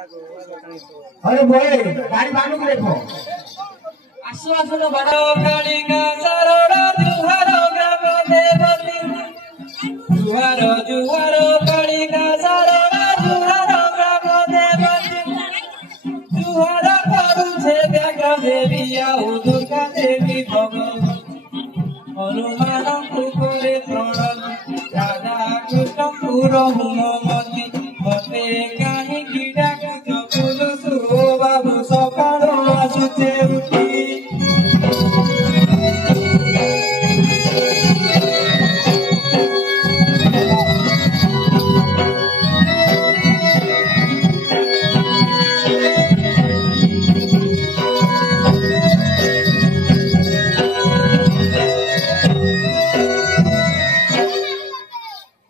अरे बोले गाड़ी बालू को देखो आसु आसु तो बड़ा कालिका सारोड़ा जुहारो ग्राम देवती जुहारो जुहारो कालिका सारोड़ा जुहारो ग्राम देवती जुहारो करू छे व्याघ्र देवी आउ दुर्गा देवी भगवती हनुमान को करे प्रणव राधा कृष्ण पुरो हुममती मते काहे की डाकु जपुल सु बाबू सकाळो आसुचे उठी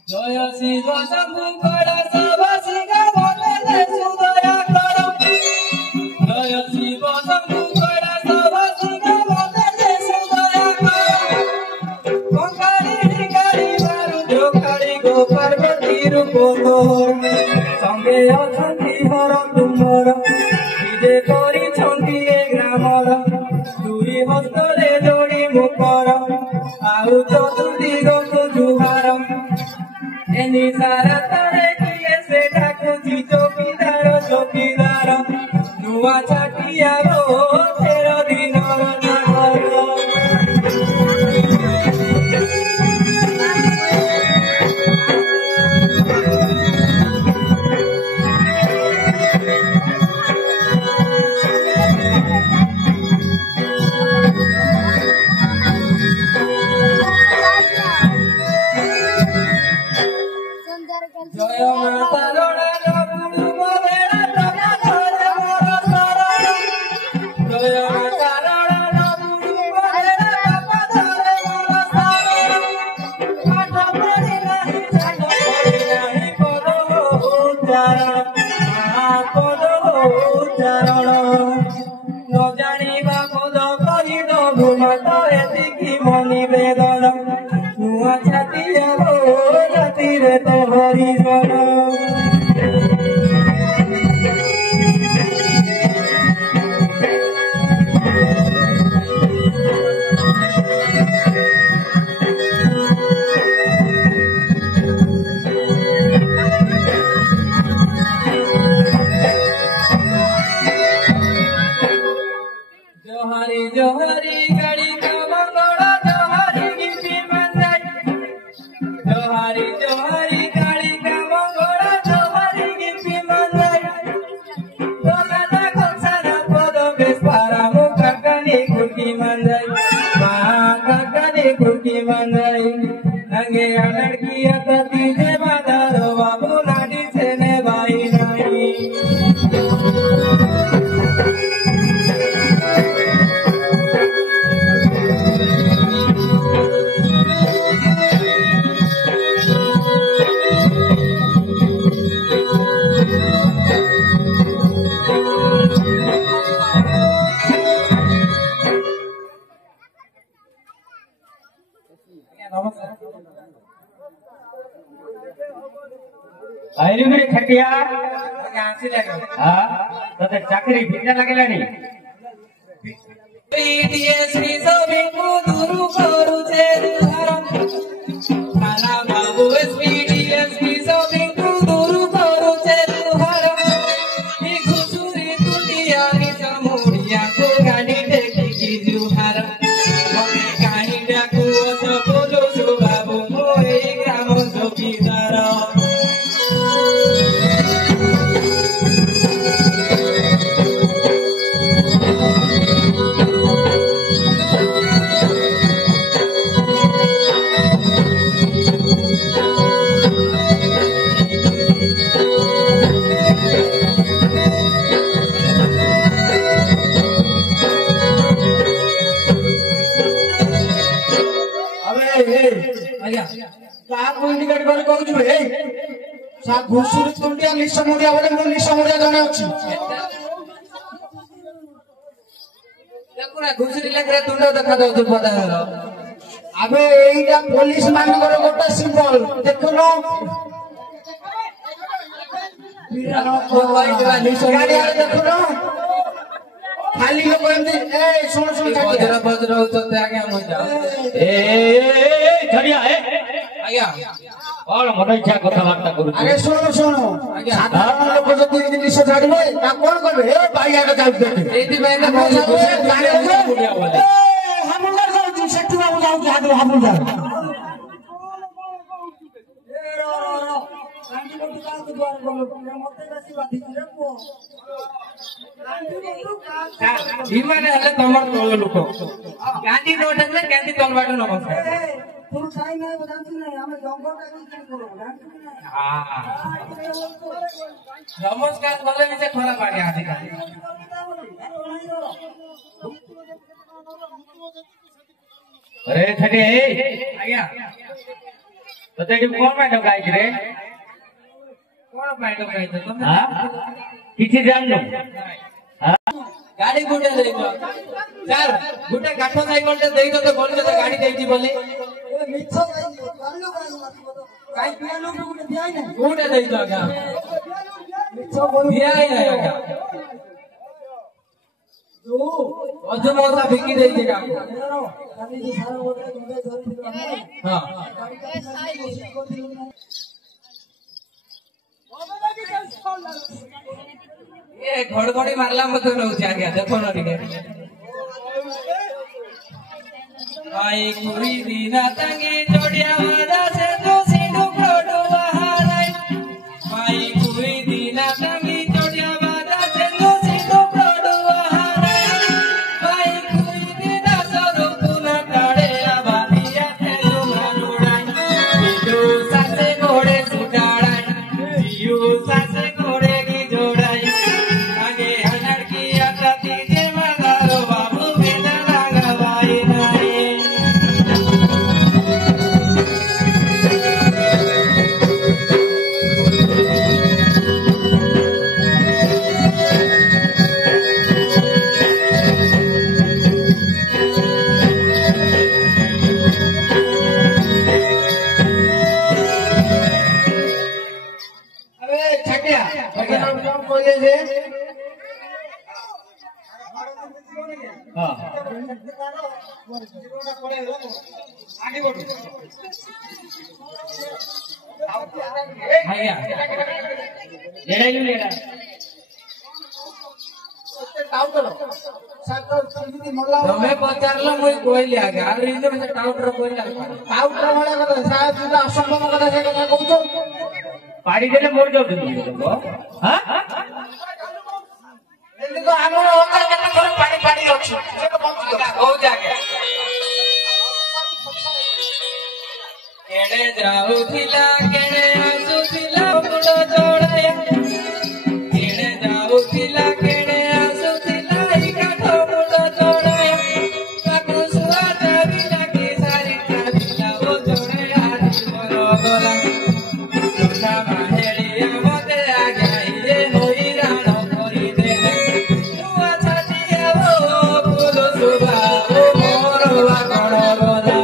जय शिव शंभु कड़ा सब सिंह भोले दे सुदया करो जय शिव शंभु कड़ा सब सिंह भोले दे सुदया करो कंकाली ढिकाली मारु जोकाली गो पार्वती रूप तोर संगे अछंती हर तुमर विजे करी छंती ए ग्रामर दुई हस्तरे जोड़ी मुकर आउ चतुर्दिग को जुहार एनी सारा तारे किए से डाकुची चौकीदार नुआ छाटिया रो तेरो दिन जय माता लोड़ा गुरु मोरेरा टका धरे मोर शरण जय माता लोड़ा गुरु मोरेरा टका धरे मोर शरण पाठ पढ़ी नहीं छाड़ पढ़ी नहीं पद उच्चारण न जानिबा पद कहि न भूमत एतिकी मनि बेदन नुआ छातिया रो जातिरे तो हरिजन जोहारी जोहारी गाड़ी का मंगोड़ा जोहारी गिटी मंदाई जोहारी जोहारी गाड़ी का मंगोड़ा जोहारी गिटी मंदाई दोनादा कंसाना पद बेस्पारा मुखा कानी कुटी मंदाई मां कानी कुटी मंदाई नंगे लड़की अतती जे बादारो बाबू नाडी से ने भाई नाई आइरी में खटिया कांसी लगे हां तते चाकरी भिजा लागेलानी पीडीएसपी सभी को दूर करू छे धारम खाना बाबू एसपीडीएसपी सभी को दूर करू छे धारम ई घुसुरी टुटिया नि समुड़िया को गाड़ी देखी की जुहार मने काहे डाकू तो बोलो सु बाबू मोए ग्राम चौकीदार आज्ञा का को इंडिकेट कर कहू छु ए सा घुसुरी तुंडिया निसमुडिया बोले मो निसमुडिया जने अछि देखुना घुसुरी लेकरे तुंड देखा दउ तु पदार अबे एइटा पुलिस मानकर गोटा सिंबल देखनो ଗାଡି ଆଡେ ଦେଖୁନ ଖାଲି ଲୋକ ଏମିତି ଶୁଣ ଶୁଣ ବଜ୍ର ବଜ୍ର ହଉଛନ୍ତି ଆଜ୍ଞା ମୁଁ ଛାଡିଆ ଆଜ୍ଞା କଣ ମନ ଇଚ୍ଛା କଥାବାର୍ତ୍ତା କରୁଛୁ ଆରେ ଶୁଣ ଶୁଣ ସାଧାରଣ ଲୋକ ଯଦି ଜିନିଷ ଛାଡିବେ ତା କଣ କରିବେ ଏ ବାଇଆଗ ଯାଉଛି ଏଇଥିପାଇଁ ତ ହାବୁଲଦାର ଯାଉଛି ସେଠୁ ବାବୁ ଯାଉଛି ହାବୁଲଦାର ଇମାନେ ହେଲେ ତମର ତଳ ଲୋକ ଗାନ୍ଧୀ ନୋଟ ହେଲେ ଗାନ୍ଧୀ ତଲବାଟ ନମସ୍କାର ନମସ୍କାର କଲେ ବି ସେ ଖରାପ ଆଜ୍ଞା ଆଜିକାଲି ରେ ଛାଡି ଆଜ୍ଞା ତତେ ଏଠି କଣ ପାଇଁ ଡକାଇଛି ରେ କଣ ପାଇଁ ଡକାଇଛ ତମେ କିଛି ଜାଣିନୁ ଗାଡି ଗୁଟେ ଦେଇଛ ସାର୍ ଗୋଟେ କାଠ ସାଇକେଲଟେ ଦେଇଛ ତ ଗଣିଛ ତ ଗାଡି ଦେଇଛି ବୋଲି କୋଉଟା ଦେଇଛ ଆଜ୍ଞା ଦିଆ ହିଁ ନାହିଁ ଆଜ୍ଞା ଅଜୁ ମଉସା ବିକି ଦେଇଛି କାହାକୁ ହଁ ଏ ଘଡଘଡି ମାରିଲା ମଧ୍ୟ ରହୁଛି ଆଜ୍ଞା ଦେଖୁନ ଟିକେ ଭାଇ କୁଇ ଦିନା ତାଙ୍ଗି ଚଢିଆ ବାଜା ସେ ତ ସିଧୁ ପ୍ରଡୁ ବାହାରାଇ ଭାଇ କୁଇ ଦିନା ତାଙ୍ଗି ଚଢିଆ ବାଜା ସେ ତ ସିଧୁ ପ୍ରଡୁ ବାହାରାଇ ଭାଇ କୁଇ ଦିନା ସରୁ পুনা কাড়ে আবাদিয়া তেলু মানুড়াই ইদু সাসে ঘোড়ে সুটাড়াই জিউ সাসে ঘোড়ে কি জোড়াই আগে হানার কি আতাতি যে মাগারো বাবু বেদা লাগাবাই নাই আরে ছাটিয়া কইলে যে ଆଜ୍ଞା ଏଡାଇଲୁ ଏଡା ତମେ ପଚାରିଲ ମୁଇଁ କହିଲି ଆଜ୍ଞା ଆଉ ଏଇ ଯୋଉ ସେ ଟାଉଟର କହିଲା ଅସମ୍ଭବ କଥା ସେ କଥା କହୁଛ ପାଡି ଦେଲେ ମୋର ଯାଉଛନ୍ତି ଆମର କେତେ ଥର ପାଣି ପାଣି ଅଛି କହୁଛି ଆଜ୍ଞା କେଣେ ଯାଉଥିଲା କେଣେ ଆସୁଥିଲା ମୁଣ୍ଡ ଚଢାଇ କେଣେ ଯାଉଥିଲା କେଣେ ଆସୁଥିଲା ଏଇ କାଠ ମୁଣ୍ଡ ଚଢାଇ ତାକୁ ଶୁଆ ଚାବିଲା କି ସାରି ଚାବିଲା ଓ ଜଣେ ଆଜି ମୋର ଗଲା ଜୋତା ମାହେଳିଆ ମତେ ଆଜ୍ଞା ଇଏ ହଇରାଣ କରିଦେଲେ ନୂଆ ଛାଟିଆ ଓ ଫୁଲ ଶୁଭା ଓ ମୋର କଣ ଗଲା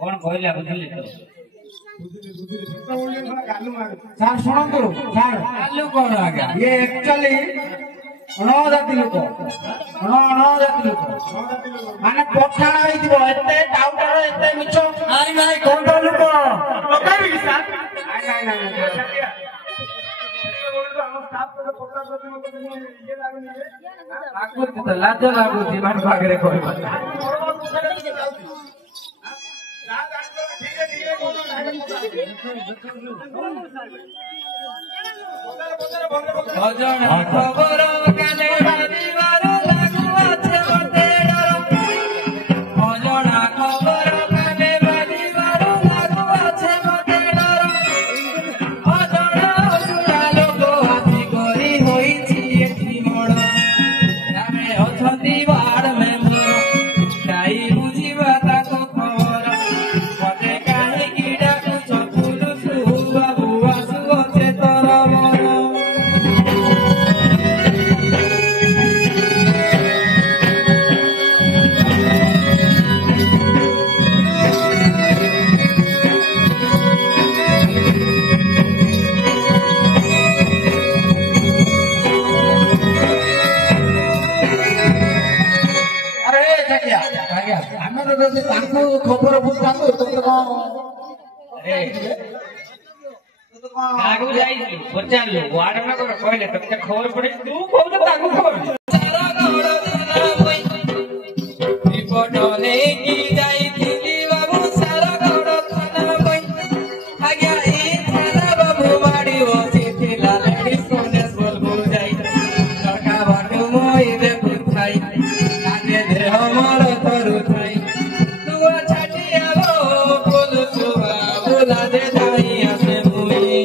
କଣ କହିଲା ବୁଝିଲି ତ ସାର୍ ଶୁଣନ୍ତୁ ସାର୍ ଆଲୁ କଣ ଆଜ୍ଞା ଇଏ ଆକ୍ଚୁଆଲି ଅଣଜାତି ଲୋକ ଅଣଜାତି ଲୋକ ମାନେ ପଠାଣ ହେଇଥିବ ଏତେ ଟାଉଟର ଏତେ ମିଛ ନାଇଁ ନାଇଁ କଣ୍ଟ ଲୋକ ପକାଇବି କି ସାର୍ ନାଇଁ ନାଇଁ ନାଇଁ ଲାଗୁଛି ତ ଲାଜ ଲାଗୁଛି ମାନଙ୍କ ଆଗରେ କହିବା ଅଜଣା ଖବର କାନେ ବାଜିବାର ଲାଗୁଅଛେ ମତେ ଡର ଅଜଣା ଖବର କାନେ ବାଜିବାର ଲାଗୁଅଛେ ମତେ ଡର ଅଜଣା ଅସୁରା ଲୋକ ଆସି କରି ହୋଇଛି ଏଠି ମଣ ଆମେ ଅଛନ୍ତି ବାଡ଼ ମେମ୍ବର ଯାଇ ବୁଝିବା ତାକୁ ଖବର ମତେ କାହାକୁ ଯାଇଥିଲୁ ପଚାରିଲୁ ୱାର୍ଡ ମେମ୍ବର କହିଲେ ତତେ ଖବର ପଡେ ତୁ କହୁଛୁ ତାକୁ ଖବର ସାରା ଘର ଧାନ ବଇ ବିପଟ ନେଇକି ଯାଇଥିଲି ବାବୁ ସାରା ଘର ଧାନ ବଇ ଆଜ୍ଞା ଏଇ ଧାନ ବାବୁ ମାଡି ବସିଥିଲା ଲେଡିସ୍ କନେସ୍ ବୋଲବୁ ଯାଇ ଟଙ୍କା ବାଟୁ মই ଦେଖୁଥାଇ ଆଗେ ଦେହ ମୋର ଥରୁଥାଇ ତୁଆ ଛାଟିଆ ବୋଲୁଛୁ ବାବୁ ଲାଜେ ଧାଇଁ ଆସେ ମୁଇଁ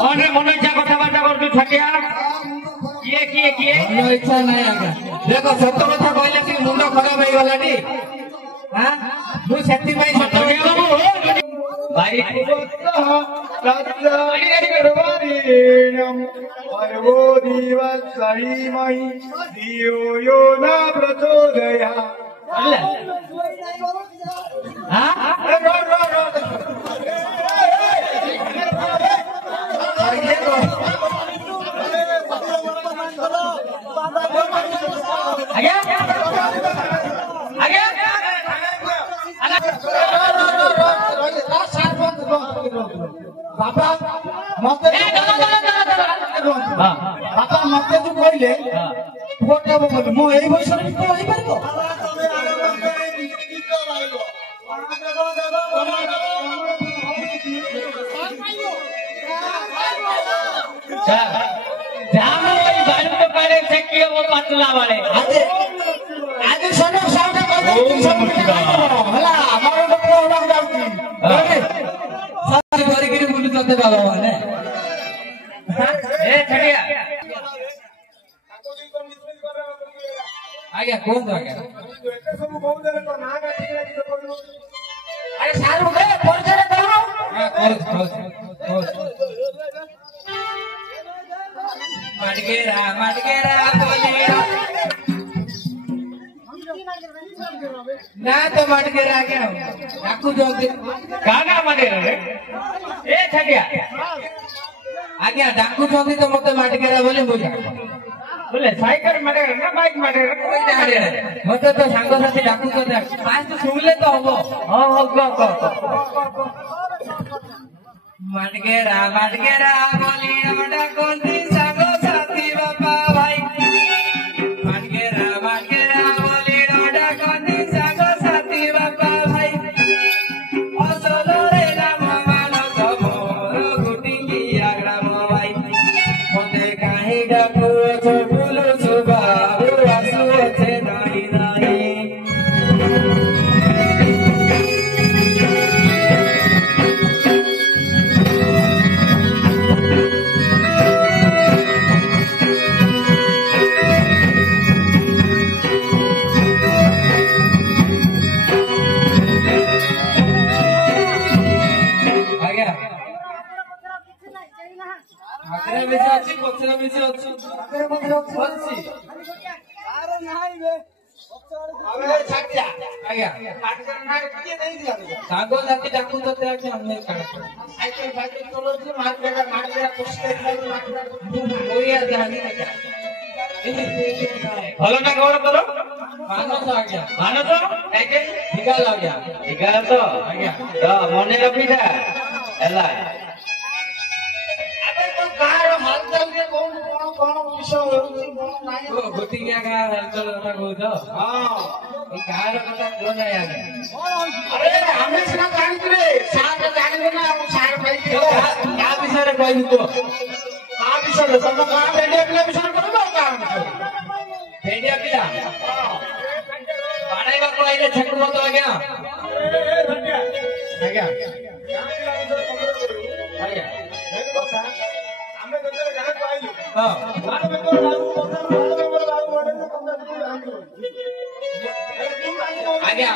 ଅନରେ ମନ ଇଚ୍ଛା କଥାବାର୍ତ୍ତା କରୁଛୁ ଛାଟିଆ କିଏ ମନ ଇଚ୍ଛା ନାହିଁ ଆଜ୍ଞା ଦେଖ ସତ କଥା କହିଲେ କି ମୁଣ୍ଡ ଖରାପ ହେଇଗଲାଟି ମୁଁ ସେଥିପାଇଁ ସତ କଥା ଭାଇ ଆଜ୍ଞା ଆଜ୍ଞା ବାପା ମତେ ବାପା ମତେ ତୁ କହିଲେ ପୁଅଟା ବୋଲି ମୁଁ ଏଇ ବୟସରେ ବି ପୁଅ ହେଇପାରିବ ପାତଲା ବାଳେ ଆଜି ସବୁ ସାଉଟା ହେଲା ଆମର ଗୋଟେ ପୁଅ ଯାଉଛି କରିକିରି ବୁଲୁଛନ୍ତି ବାବା ମାନେ ଏ ଛାଟିଆ ଆଜ୍ଞା କୁହନ୍ତୁ ଆଜ୍ଞା ଆରେ ସାର୍ ପରିଚୟ କରୁନୁ ମାଟକେରା ନା ତ ମାଟକେରା ଆଜ୍ଞା ତାକୁ ଜଲ୍ଦି କାନା ମାନେ ଏ ଛାଟିଆ ଆଜ୍ଞା ଡାକୁଛନ୍ତି ତ ମତେ ମାଟକେରା ବୋଲି ମୁଁ ବୋଲେ ସାଇକେଲ ମାରେ ନା ବାଇକ୍ ମାରେ ମତେ ତ ସାଙ୍ଗସାଥି ଡାକୁଛନ୍ତି ଫାଷ୍ଟ ଶୁଣିଲେ ତ ହବ ମାଟକେରା ବୋଲି ଡାକନ୍ତି ସାଙ୍ଗସାଥି ବାପା ଭାଇ ମାଟକେରା ବୋଲି ଡାକନ୍ତି ସାଙ୍ଗସାଥି ବାପା ଭାଇ ଅସଲରେ ନାମ ମାନସ ମୋର ଗୋଟିକିଆ ଗ୍ରାମ ଭାଇ ମତେ କାହିଁ ଡାକୁଅଛ ବୁଲୁଛୁ ବାବୁ ଆସୁଅଛେ ନାଇଁ ନାଇଁ ପଛରେ ବେଶୀ ଅଛି ସାଙ୍ଗସାଥି ଡାକୁଛନ୍ତି ଆଜ୍ଞା ଆମେ ଭଲ ନା କଣ ତୋର ମାନସ ଆଜ୍ଞା ମାନସ ଠିକାଲ ଆଜ୍ଞା ଠିକା ତ ଆଜ୍ଞା ମନେ ରଖିଥା ହେଲା କାହାର ହାଲଚାଲ କଣ କଣ ବିଷୟ ହେଉଛି କଣ ନାହିଁ ଗୋଟିକିଆ ଗାଁ ହାଲଚାଲ କଥା କହୁଛ ଏଇ ଗାଁର କଥା କୁହ ନାହିଁ ଆଜ୍ଞା ଆରେ ଆମେ ସିନା ଜାଣିଥିଲେ ସାର୍ ଜାଣିବେ ନା ସାର୍ ପାଇକି କାହା ବିଷୟରେ କହିବି କୁହ କାହା ବିଷୟରେ ତମ ଗାଁ ଭେଣ୍ଡିଆ ପିଲା ବିଷୟରେ କହିବ ଆଉ କାହା ବିଷୟରେ ଭେଣ୍ଡିଆ ପିଲା ବାଡ଼େଇବାକୁ ଆଇଲେ ଛେକୁବ ତ ଆଜ୍ଞା ଆଜ୍ଞା ଆଜ୍ଞା ଆମେ ଯେତେବେଳେ ଗାଁକୁ ଆଇଲୁ ହଁ ଆଜ୍ଞା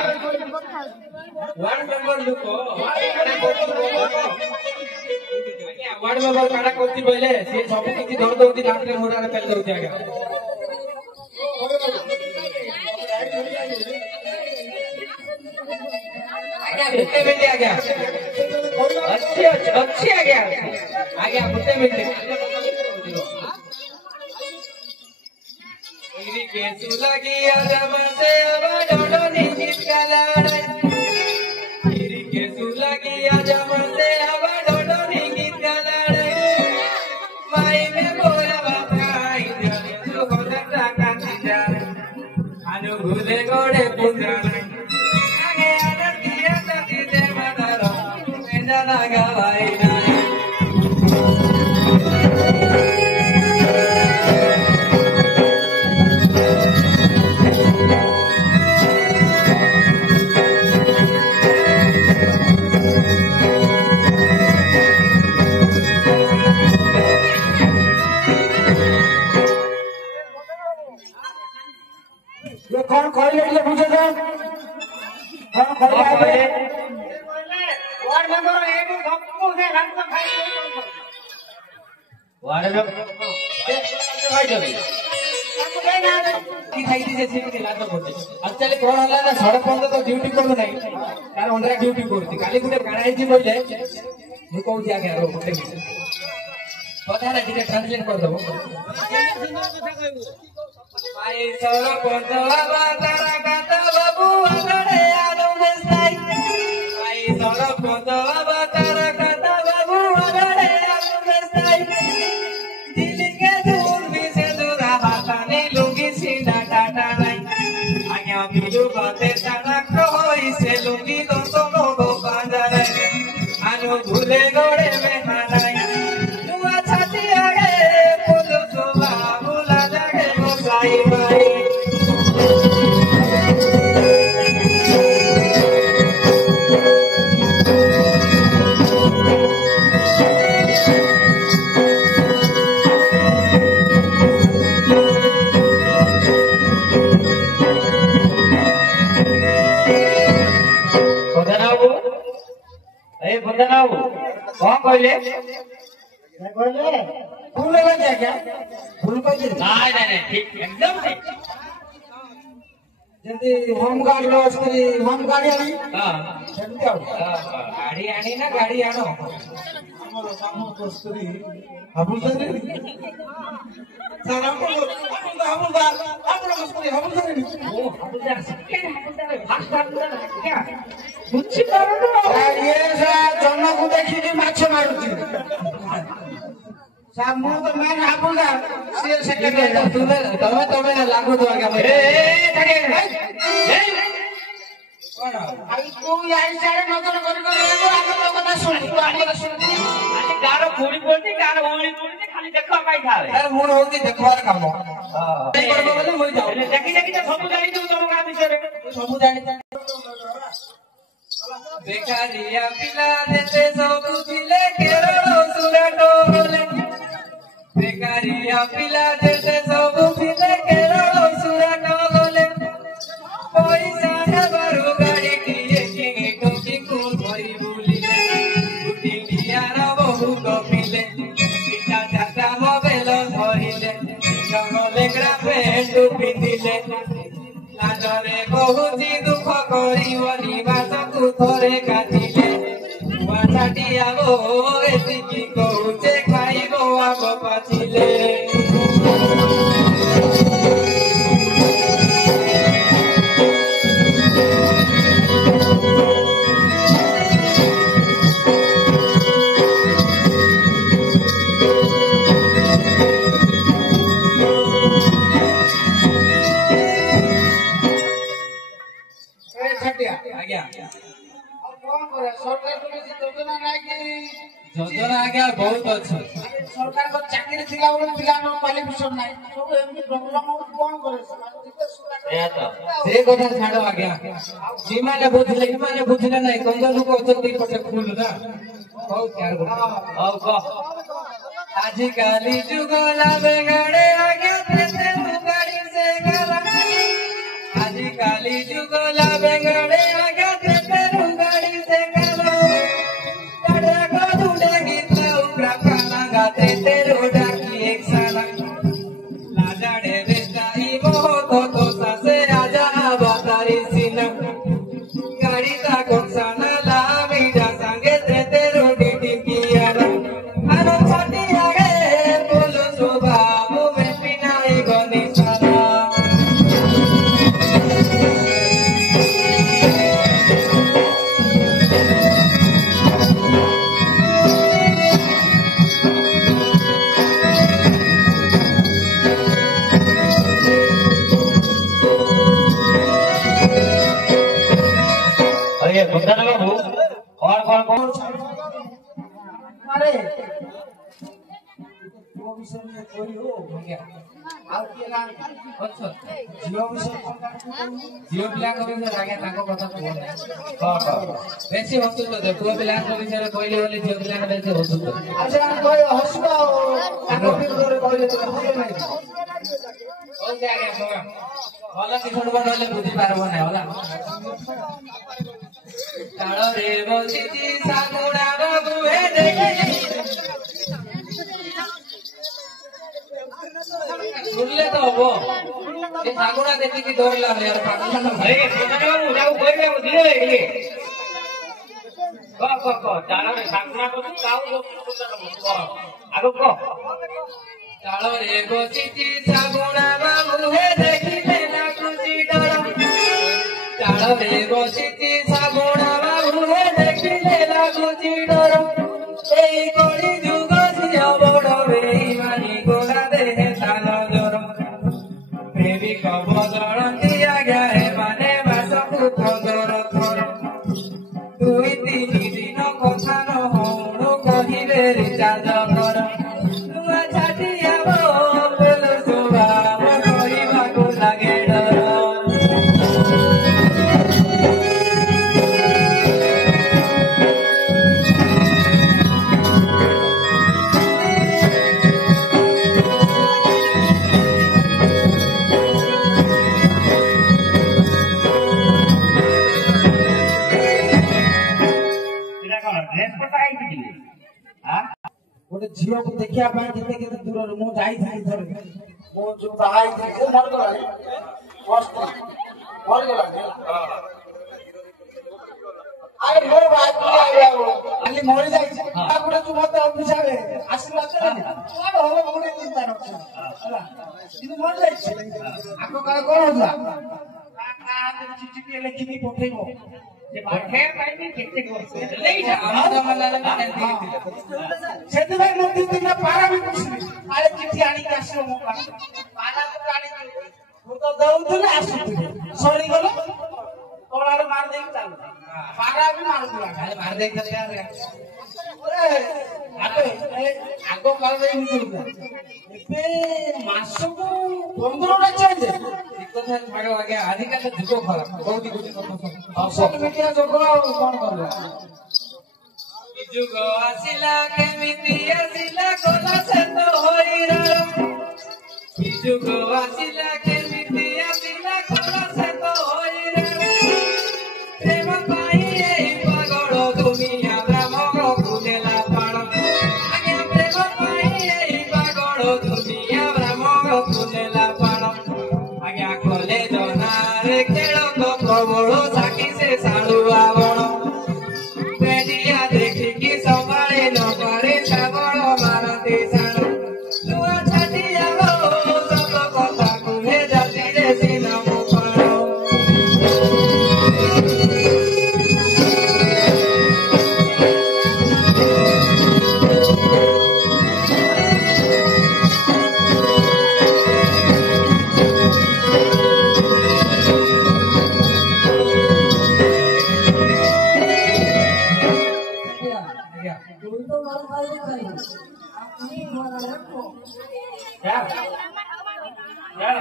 ୱାର୍ଡ ମେମ୍ବର ଲୋକ ୱାର୍ଡ ମେମ୍ବର କାଣା କରୁଛି କହିଲେ ସିଏ ସବୁ କିଛି ଧରି ଦଉଛି ରାତିରେ ମୁଣ୍ଡରେ ପେଲି ଦଉଛି ଆଜ୍ଞା ଗୋଟେ ମିନିଟ୍ ଆଜ୍ଞା ଅଛି ଆଜ୍ଞା ଆଜ୍ଞା ଗୋଟେ ମିନିଟ୍ केसु लगिया जब से अब डोडोनी गीत गालाड़े केसु लगिया जब से अब डोडोनी गीत गालाड़े माई में बोला भाई जब तू होता काटी जा अनु भूले गोड़े पुंजा आगे आदर किया सती दे मदारो मेरा लगा भाई ना कौन कहले बुझे जा कौन कहले वार्ड मेंबर एक सबको से रंग खाई वार्ड में भाई चले की खाई दी जैसे कि लातो बोलते एक्चुअली कोन होला ना सड़क बंद तो ड्यूटी करू नहीं तार ओंडरा ड्यूटी करती काली गुटे काणाई जी बोले मु कहू जा के रो गुटे पता ना ठीक ट्रांसलेट कर दबो माई सड़क बंद बाबा तारा काता बाबू अगड़े आलो मस्ताई माई सड़क बंद बाबा तारा काता बाबू अगड़े आलो मस्ताई दिल्ली के दूर भी से दूर हाथाने लुंगी सीधा टाटा नहीं आज्ञा बिलु बाते सारा कोई से लुंगी तो सोनो दो बाजार आनो भूले गोड़े में हानाई नुआ छाती आगे पुलो सोबा भूला जागे गोसाई भाई बंदना कौन कहले कहले फूल लगे क्या फूल को जी नहीं नहीं ठीक एकदम ठीक जल्दी होम गार्ड लो असली होम गार्ड आनी हां जल्दी आओ गाड़ी आनी ना गाड़ी आनो हमरो सामो दोस्तरी हबुलदार साराम को हबुलदार आपलो मस्करी हबुलदार ओ हबुलदार के हबुलदार फास्ट हबुलदार क्या बुझी करो ये सा जन्म को देखी जी माछ मारुची सा मु तो मैं हबुलदार से सेक्रेटरी तमे ना लागू तो आगे ए ठगे ए कोन आई तू यही सारे नजर कर आगे तो कथा सुन तू आगे सुन आनी गारो पूरी बोलती गारो ओली बोलती खाली देखो काई खावे यार मूड होती देखवार काम हां करबो बोले मई जाऊ देखि देखि तो सब जानि तू तोर का विषय सब जानि बेकारिया पिला देते सब पिले केरलो सुराटो बोले बेकारिया पिला देते सब पिले केरलो सुराटो बोले पैसा देबारो गाड़ी किए किए टोकी को धरी बुलिले गुटी दियार बहुत पिले पिता चाचा मोबाइल धरिले जंगले ग्राफेट पिंदिले लाजरे बहुती दुख करिवनी बासकु थरे काटिले माछाटी आबो एतिकी कहुचे खाइबो आबो पाचिले आज्ञा कौन करे सरकार को योजना नहीं कि योजना आज्ञा बहुत अच्छी सरकार को चाकरी थिला बोले पिला नो क्वालिफिकेशन नहीं सब एमनी प्रॉब्लम हो कौन करे से कथा छाड़ो आज्ञा सीमाने बुझले नहीं कंद लोक अचंती पटे फूल ना बहुत प्यार को और को आजिकाली जुगला बेगड़े आज्ञा तेते गाड़ी से गला आजिकाली जुगला बेगड़े आज्ञा तेते गाड़ी से गला कड़े को दूडे गीत उकरा काला गाते तेरो डाकी एक साला लाडाड़े बेस्ताई बहुत तो सासे आजा बतारी सीना गाड़ी ता कौन सा ना ये सुंदर बाबू और कौन अरे वो विषय में कोई हो गया ଆଉ କିଏ ନା ଅଛ ଝିଅ ବିଷୟ ଝିଅ ପିଲାଙ୍କ ବିଷୟରେ ଆଜ୍ଞା ତାଙ୍କ କଥା କୁହନ୍ତୁ ବେଶୀ ହସୁଛ ତ ପୁଅ ପିଲାଙ୍କ ବିଷୟରେ କହିଲେ ବୋଲି ଝିଅ ପିଲାଙ୍କ ବେଶୀ ହସୁଛ ଆଉ ସେମାନେ କହିବେ ହସିବା ଆଉ ତାଙ୍କ ବିରୁଦ୍ଧରେ କହିଲେ ତ ଭଲ ନାହିଁ କହୁଛି ଆଜ୍ଞା ଶୁଣ ଭଲ କିଶୋର ବଡ଼ ହେଲେ ବୁଝିପାରିବ ନାହିଁ ହେଲା ତାଳରେ ବସିଛି ଶାଗୁଣା ବାବୁ ହେ ଦେଖି ଶୁଣିଲେ ତ ହବ ଏ ଶାଗୁଣା ଦେଖିକି ଧରିଲା ଭଳିଆ ପାଗଳ अरे सुंदर बाबू जाऊ କହିବେ ବୁଝିଲେ ଟିକେ କ ଚାଳରେ ସାଗୁଣା କରୁ କାଉ ସୁନ୍ଦର ବାबୁ ଆଗ କ ତାଳରେ ବସିଛି ଶାଗୁଣା ବାବୁ ହେ ଦେଖିଲେ ଲାଗୁଛି ଡର ତାଳରେ ବସିଛି ଶାଗୁଣା ବାବୁ ହେ ଦେଖିଲେ ଲାଗୁଛି ଡର ଏଇ କଳି ଯୁଗ ଝିଅ ବଡ଼ ବେଇମାନି ଗୋଡ଼ା ଦେହେ ତାନ ଜର ପ୍ରେମିକ ବଦଳନ୍ତି ଆଜ୍ଞା ଏମାନେ ମାସକୁ 15 ଥର 2-3 ଦିନ କଥା ନ ହଉଣୁ କହିଲେ ରିଚାର୍ଜ କର ନୂଆ ଛାଟିଆ ବୋଲ ସ୍ୱଭାବ କରିବାକୁ ଲାଗେ ଡର ଏଟା କଣ ଡ୍ରେସ ପଟା ହେଇଛି ଟିକେ ଗୋଟେ ଝିଅକୁ ଦେଖିବା ପାଇଁ କେତେ କେତେ ଦୂରରୁ ମୁଁ ଯାଇଥିଲି ଥରେ ମୁଁ ଯୋଉ ବାହା ହେଇଥିଲି ସେ ମରିଗଲାଣି ମରିଗଲାଣି ଆରେ ମୋ ଖାଲି ମରିଯାଇଛି ଗୋଟେ ତୁ ମତେ ଅଫିସାରେ ଆଶୀର୍ବାଦ ଦେଲାନି କଣ ହବ ମୁଁ ଗୋଟେ ଚିନ୍ତା ରଖୁଛି ହେଲା କିନ୍ତୁ ମରିଯାଇଛି ଆଗ କାଳେ କଣ ହଉଥିଲା ଚିଠି ଲେଖିକି ପଠେଇବ ପଠେଇବା ପାଇଁ ବି କେତେ ବର୍ଷ ଆମ ଜମାନାରେ ମାନେ ଦେଇଥିଲେ ସେଥିପାଇଁ ମୁଁ 2-3 ପାରା ବି ବୁଝିଲି କାଳେ ଚିଠି ଆଣିକି ଆସିବ ମୋ ପାଖରେ ପାରା ତ ଆଣିକି ମୁଁ ତ ଦଉଥିଲି ଆସୁଥିଲି ସରିଗଲା ତଳାରେ ମାରି ଦେଇକି ଚାଲୁ ପାରା ବି ମାରୁଥିଲା ଖାଲି ମାରି ଦେଇଥିଲେ ଆଗ କାଳରେ ଏମିତି ହଉଥିଲା ଏବେ ମାସକୁ 15ଟା ଚେଞ୍ଜ କଥା ଛାଡ ଆଜ୍ଞା ଆଜିକାଲି ଯୁଗ ଖରାପ କୋଉଠି ଗୋଟେ କଥା ସୋସିଆଲ ମିଡିଆ ଯୋଗ ଆଉ କଣ କରିବା ଯୁଗ ଆସିଲା କେମିତି ଆସିଲା ଗଲା ସେ ତ ହଇରାଣ ଯୁଗ ଆସିଲା କେମିତି ଆସିଲା ଗଲା ସେ ତ ହଇରାଣ ପ୍ରେମ ପାଇଁ ଏଇ ପାଗଳ ଦୁନିଆ ବ୍ରାହ୍ମଣକୁ ନେଲା ପାଣ ଆଜ୍ଞା ପ୍ରେମ ପାଇଁ ଏଇ ପାଗଳ ଦୁନିଆ ବ୍ରାହ୍ମଣକୁ ନେଲା ପାଣ ଆଜ୍ଞା କଲେଜ ନାଁରେ ଖେଳ ତ ପ୍ରବଳ ସାକ୍ଷୀ ସେ ସାଳୁଆ ବଣ ପେଡ଼ିଆ ଦେଖିକି ସକାଳେ ନ ପାରେ ଶାବଳ ମାରନ୍ତି ସାଣ ନୂଆ ଛାଟିଆ ସତ କଥା କୁହେ ଜାତିରେ ସିନା ମୁଁ ପାଣ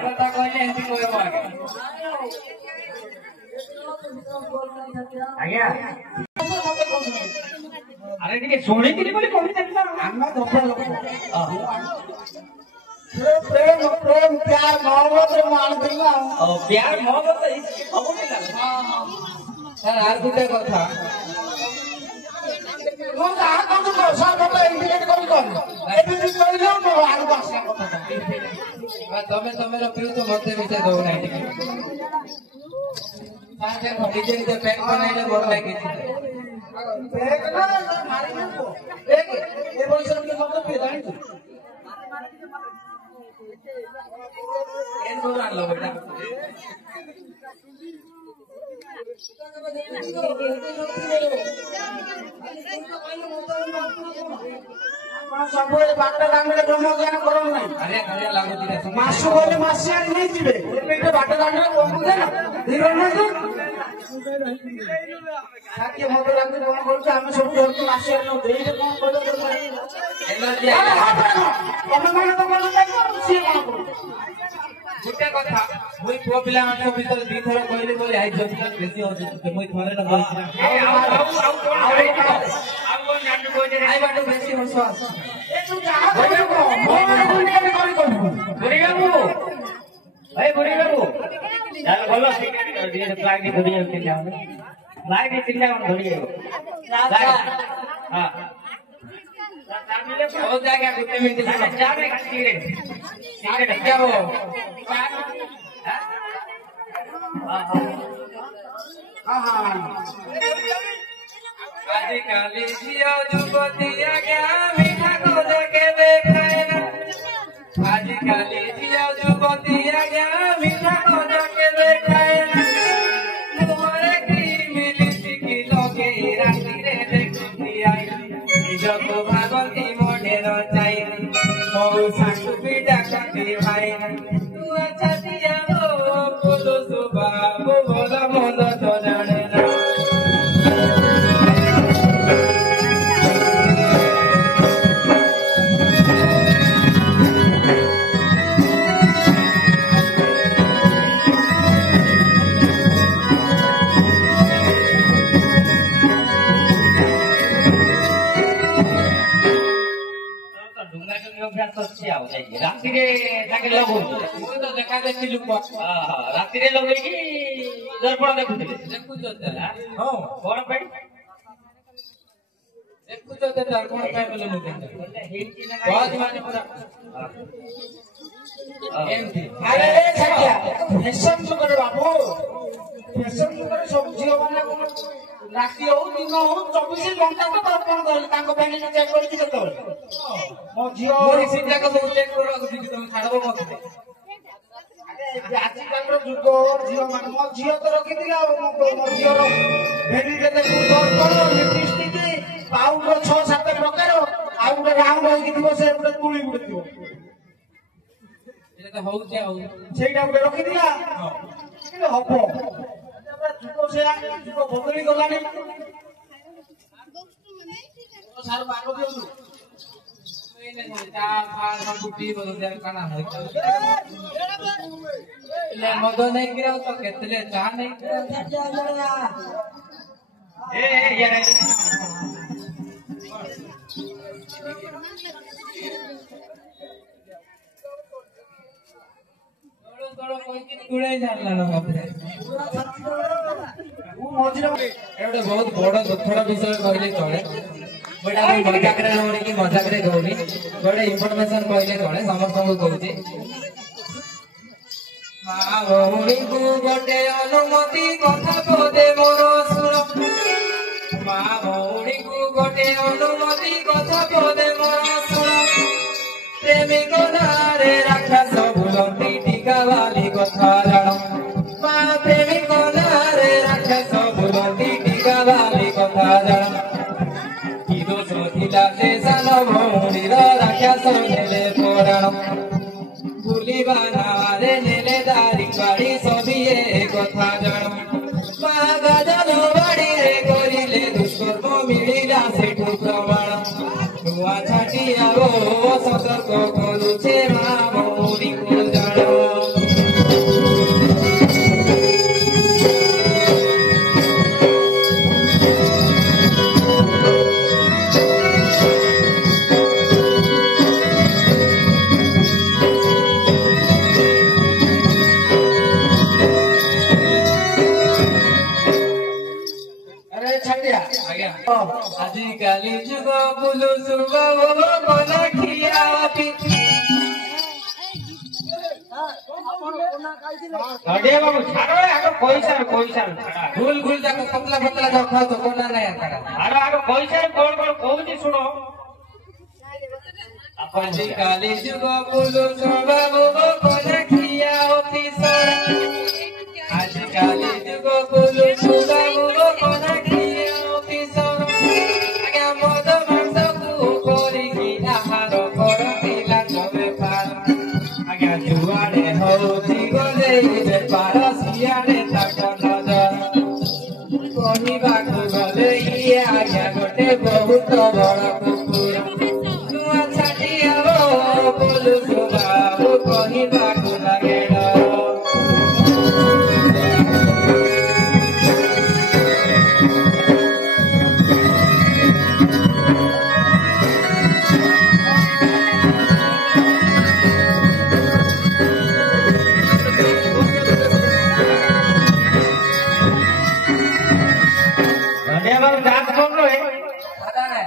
କଥା କହିଲେ ଏମିତି କହିବ ଆଜ୍ଞା ଆଜ୍ଞା ଆରେ ଟିକେ ଶୁଣିଥିଲି ବୋଲି କହିଥାନ୍ତି ନା ଆମେ ଧୋକା ଲୋକ ପ୍ରେମ ପ୍ରେମ ପ୍ୟାର ମହବ୍ବତରେ ମୁଁ ଆଣିଥିଲି ନା ଆଉ ପ୍ୟାର ମହବ୍ବତ ସବୁ ମିଲା ସାର୍ ଆଉ ଗୋଟେ କଥା ମୁଁ ଯାହା କହୁଛୁ ସାର୍ ମତେ ଇଣ୍ଡିକେଟ କରି କହିଲି ଏଠି ବି କହିଲେ ମୁଁ ଆଗକୁ ଆସିବା କଥା ତମେ ତମର ପିଉଛ ମତେ ମିଶା ଦଉନାହିଁ ଟିକେ ସାର୍ ଦେଖ ନିଜେ ନିଜେ ପ୍ୟାକ୍ ବନେଇଲେ ଭଲ ଲାଗିଛି ଏ ବୟସରେ କିଏ ମଦ ପିଏ ଜାଣିଛୁ ଏନ୍ ସବୁ ଆଣିଲ ବେଟା ସବୁବେଳେ ବାଟ ଦାଣ୍ଡରେ ବ୍ରହ୍ମ ଜ୍ଞାନ କରଉ ନାହିଁ। ଆରେ ଖାଲିଆ ଲାଗୁଛି ରେ। ମାସୁ ଗଲେ ମାସିଆ ନେଇଯିବେ ଏବେ ବାଟ ଦାଣ୍ଡରେ ବ୍ରହ୍ମ ଜ୍ଞାନ ଧୀର ନୁହଁନ୍ତି। ଷାଠିଏ ମଦ ରାତି କଣ କରୁଛୁ ଆମେ ସବୁ ଧରୁଛୁ ମାସିଆ ନେଉଛୁ ଏଇଟା କଣ କହିଲ ଏନର୍ଜି ତମେ ମାନେ ତ କଣ ସିଏ କଣ କରୁଛୁ? ଗୋଟେ କଥା ମୁଇଁ ପୁଅ ପିଲାମାନଙ୍କ ଭିତରେ ଦିଥର କହିଲି ବୋଲି ଆଇ ଝିଅ ପିଲା ବେଶୀ ହଉଛି ମୁଇଁ ଥରେ ନା କହିଛି ଆଇ ବାଟୁ ବେଶୀ ହସ ଆସ बहुत जाएगा गुट्टे मिनट क्या हो आजिकाली झियो जुवतिया क्या मीठा को देखे देखाए ना आजिकाली झियो जुवतिया क्या मीठा को देखे देखाए ना तुम्हारे की मिली सिकी लोगे राती रे देखती आई निजको भागती मोढे रचाई मौ सासु पीडा कति भाई तू अच्छा दिया हो बोलो सुबाबु बोला मंद तो जाने ना ରାତିରେ ତାଙ୍କେ ଲଗଉଛୁ ମୁଁ ତ ଦେଖା ଦେଖି ଲୋକ ରାତିରେ ଲଗେଇକି ଦର୍ପଣ ଦେଖୁଥିଲେ ଦେଖୁଛ ହଁ କଣ ପାଇଁ ଦେଖୁଛ ତାର କଣ ପାଇଁ ବୋଲେ ମୁଁ ଦେଖେ ବହୁତ ମାନେ ପୁରା ଏମିତି ଆରେ ଫ୍ୟାସନ ଯୁଗରେ ବାବୁ ଫ୍ୟାସନ ଯୁଗରେ ସବୁ ଝିଅ ମାନେ ରାତି ହଉ ଦିନ ହଉ 24 ଘଣ୍ଟା ତ ଦର୍ପଣ ଧରିଲେ ତାଙ୍କ ପାଇଁ ଚେକ୍ କରିକି କେତେବେଳେ ମୋ ଝିଅ ସିଟ୍ ଯାକ ସବୁ ଚେକ୍ କରିବାକୁ ଯିବି ତମେ ଛାଡବ ମତେ ଆଜିକାଲିର ଯୁଗ ଝିଅ ମାନେ ମୋ ଝିଅ ତ ରଖିଥିଲି ଆଉ ମୋ ଝିଅର ଭେଣ୍ଡିରେ ଲିପଷ୍ଟିକ ପାଉଡର 6-7 ପ୍ରକାର ଆଉ ଗୋଟେ ରାଉଣ୍ଡ ହେଇକି ଥିବ ସେ ଗୋଟେ ତୁଳି ଗୋଟେ ଥିବ ଏଇଟା ତ ହଉଛି ଆଉ ସେଇଟା ଗୋଟେ ରଖିଥିଲା ହବ ଯୁଗ ସେୟା ଯୁଗ ବଦଳି ଗଲାଣି ସାର ପାଗ ଦିଅନ୍ତୁ ମଦ ନେଇକି ଆଉ ତ କେତେଲେ ଚା ନେଇକି ତଳ କହିକି ତୁଳେଇ ଜାଣିଲା ନା ମତେ ଗୋଟେ ବହୁତ ବଡ ଦୁଃଖର ବିଷୟ କହିଲେ ଚଳେ गोटा मजाक कि मजाक कहूनी गोटे इनफर्मेशन कहले चले समस्त कहूँ माँ भौणी को गोटे अनुमति कथा पदे मोर शुण माँ भौणी को गोटे अनुमति कथा पदे मोर शुण प्रेमिक नारे राक्षस भूलती टीका वाली कथा जान माँ प्रेमिक नारे राक्षस भूलती टीका वाली कथा जान से सान भौणीर राक्षस नेले पुराण भूलिबा नारे नेले दारी बाड़ी सभी ए कथा जान माँ गाजल बाड़ी रे करिले दुष्कर्म मिलिला सेठु प्रमाण नुआ छाटिया ओ सतर्क करुछे माँ भौणी को जान आजिकाली जुग बुलु सुब बना खिया बाबू छाड़ो आगे पैसा भूल भूल जाक पतला पतला जाओ खाओ तो कोना नहीं आकाड़ा अरे आगे पैसा कौन कहूँ शुणो आजिकाली जुग बुलु सुब बना खिया ऑफिसर आजिकाली जुग बुलु सुब बना କହିବାକୁ ଗଲେ ଇଏ ଆଜ୍ଞା ଗୋଟେ ବହୁତ ବଡ କୁକୁର ନୂଆ ଛାଟିଆ ବୋଲୁଛୁ ବାବୁ କହିବାକୁ ଲାଗେ ধন্যবাদ।